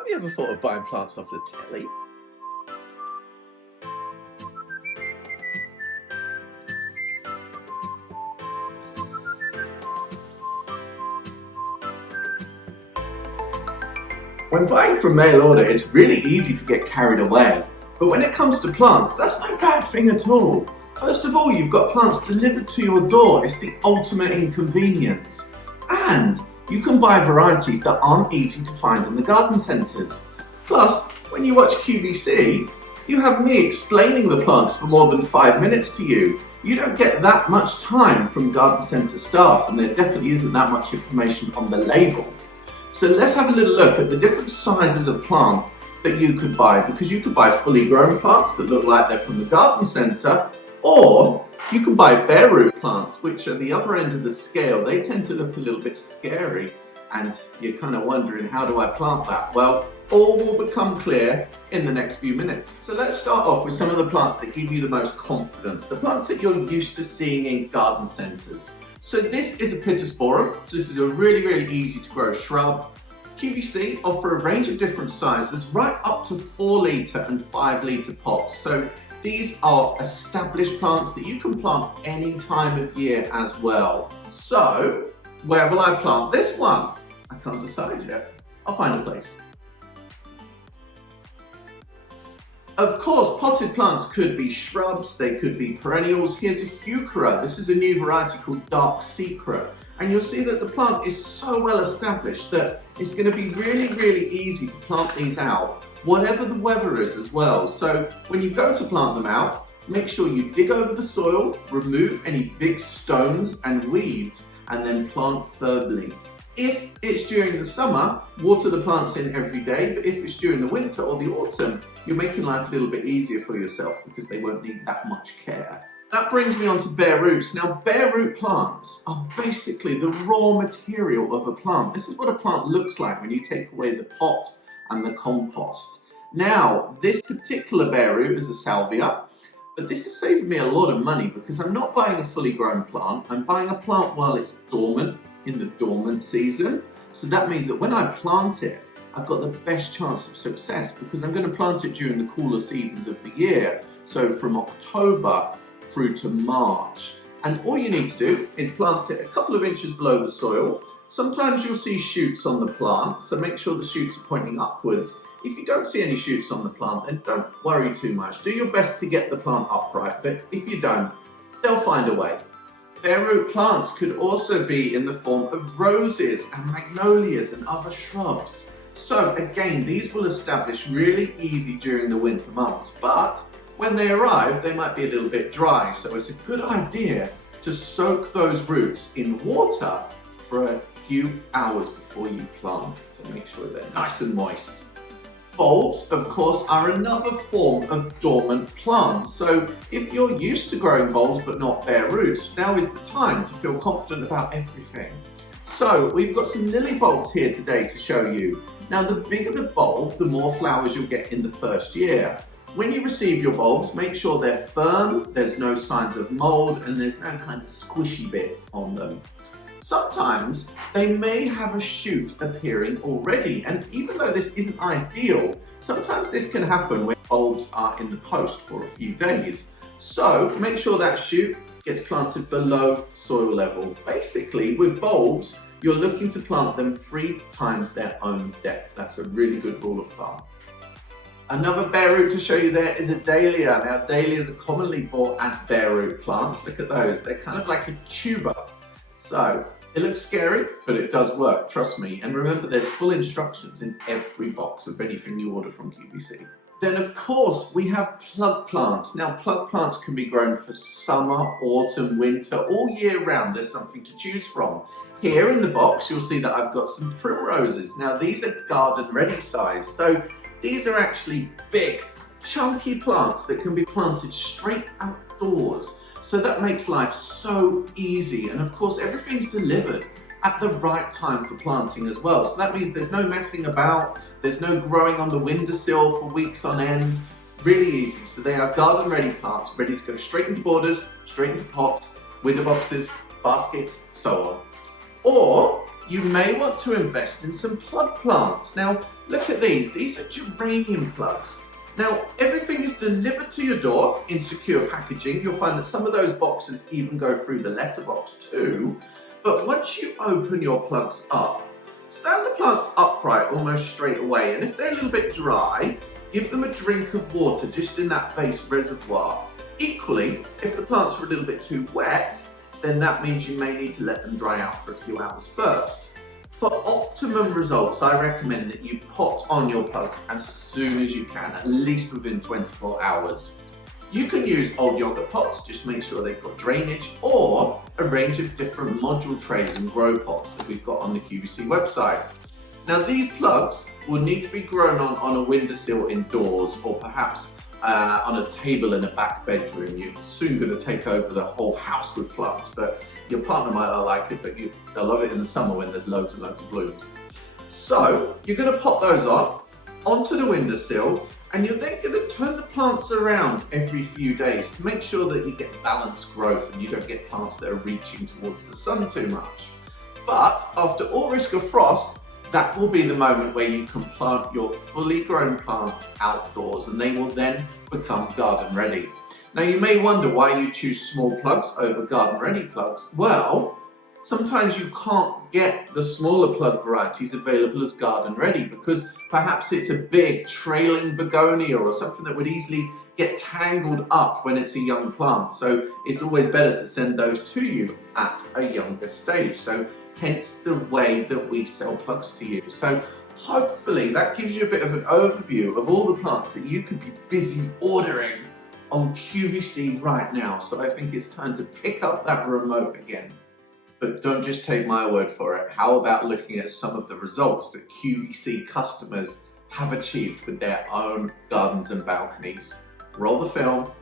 Have you ever thought of buying plants off the telly? When buying from mail order, it's really easy to get carried away. But when it comes to plants, that's no bad thing at all. First of all, you've got plants delivered to your door. It's the ultimate inconvenience. And you can buy varieties that aren't easy to find in the garden centres. Plus, when you watch QVC, you have me explaining the plants for more than 5 minutes to you. You don't get that much time from garden centre staff, and there definitely isn't that much information on the label. So let's have a little look at the different sizes of plant that you could buy, because you could buy fully grown plants that look like they're from the garden centre, or you can buy bare root plants, which are the other end of the scale. They tend to look a little bit scary, and you're kind of wondering, how do I plant that? Well, all will become clear in the next few minutes. So let's start off with some of the plants that give you the most confidence, the plants that you're used to seeing in garden centres. So this is a Pittosporum. So this is a really easy to grow shrub. QVC offer a range of different sizes, right up to 4 litre and 5 litre pots. So these are established plants that you can plant any time of year as well. So where will I plant this one? I can't decide yet. I'll find a place. Of course, potted plants could be shrubs, they could be perennials. Here's a heuchera. This is a new variety called dark secret. And you'll see that the plant is so well established that it's going to be really easy to plant these out, whatever the weather is as well. So when you go to plant them out, make sure you dig over the soil, remove any big stones and weeds, and then plant thirdly. If it's during the summer, water the plants in every day, but if it's during the winter or the autumn, you're making life a little bit easier for yourself because they won't need that much care. That brings me on to bare roots. Now, bare root plants are basically the raw material of a plant. This is what a plant looks like when you take away the pot and the compost. Now, this particular bare root is a salvia, but this is saving me a lot of money because I'm not buying a fully grown plant. I'm buying a plant while it's dormant, in the dormant season. So that means that when I plant it, I've got the best chance of success because I'm going to plant it during the cooler seasons of the year. So from October through to March. And all you need to do is plant it a couple of inches below the soil. Sometimes you'll see shoots on the plant, so make sure the shoots are pointing upwards. If you don't see any shoots on the plant, then don't worry too much. Do your best to get the plant upright, but if you don't, they'll find a way. Bare root plants could also be in the form of roses and magnolias and other shrubs. So again, these will establish really easy during the winter months, but when they arrive, they might be a little bit dry. So it's a good idea to soak those roots in water for a few hours before you plant to make sure they're nice and moist. Bulbs, of course, are another form of dormant plants. So if you're used to growing bulbs but not bare roots, now is the time to feel confident about everything. So we've got some lily bulbs here today to show you. Now, the bigger the bulb, the more flowers you'll get in the first year. When you receive your bulbs, make sure they're firm, there's no signs of mold, and there's no kind of squishy bits on them. Sometimes they may have a shoot appearing already, and even though this isn't ideal, sometimes this can happen when bulbs are in the post for a few days. So make sure that shoot gets planted below soil level. Basically, with bulbs, you're looking to plant them 3 times their own depth. That's a really good rule of thumb. Another bare root to show you there is a dahlia. Now, dahlias are commonly bought as bare root plants. Look at those. They're kind of like a tuber. So it looks scary, but it does work, trust me. And remember, there's full instructions in every box of anything you order from QVC. Then, of course, we have plug plants. Now, plug plants can be grown for summer, autumn, winter, all year round. There's something to choose from. Here in the box, you'll see that I've got some primroses. Now, these are garden-ready size. So these are actually big, chunky plants that can be planted straight outdoors. So that makes life so easy. And of course, everything's delivered at the right time for planting as well. So that means there's no messing about, there's no growing on the windowsill for weeks on end. Really easy. So they are garden ready plants, ready to go straight into borders, straight into pots, window boxes, baskets, so on. Or you may want to invest in some plug plants. Now, look at these. These are geranium plugs. Now, everything is delivered to your door in secure packaging. You'll find that some of those boxes even go through the letterbox too. But once you open your plugs up, stand the plants upright almost straight away. And if they're a little bit dry, give them a drink of water just in that base reservoir. Equally, if the plants are a little bit too wet, then that means you may need to let them dry out for a few hours first. For optimum results, I recommend that you pot on your plugs as soon as you can, at least within 24 hours. You can use old yogurt pots, just make sure they've got drainage, or a range of different module trays and grow pots that we've got on the QVC website. Now these plugs will need to be grown on a windowsill indoors, or perhaps on a table in a back bedroom. You're soon going to take over the whole house with plants, but your partner might not like it, but they'll love it in the summer when there's loads and loads of blooms. So you're going to pop those on onto the windowsill, and you're then going to turn the plants around every few days to make sure that you get balanced growth and you don't get plants that are reaching towards the sun too much. But after all risk of frost, that will be the moment where you can plant your fully grown plants outdoors, and they will then become garden ready. Now you may wonder why you choose small plugs over garden ready plugs. Well, sometimes you can't get the smaller plug varieties available as garden ready because perhaps it's a big trailing begonia or something that would easily get tangled up when it's a young plant. So it's always better to send those to you at a younger stage. So hence the way that we sell plugs to you. So hopefully that gives you a bit of an overview of all the plants that you could be busy ordering on QVC right now. So I think it's time to pick up that remote again. But don't just take my word for it. How about looking at some of the results that QVC customers have achieved with their own gardens and balconies? Roll the film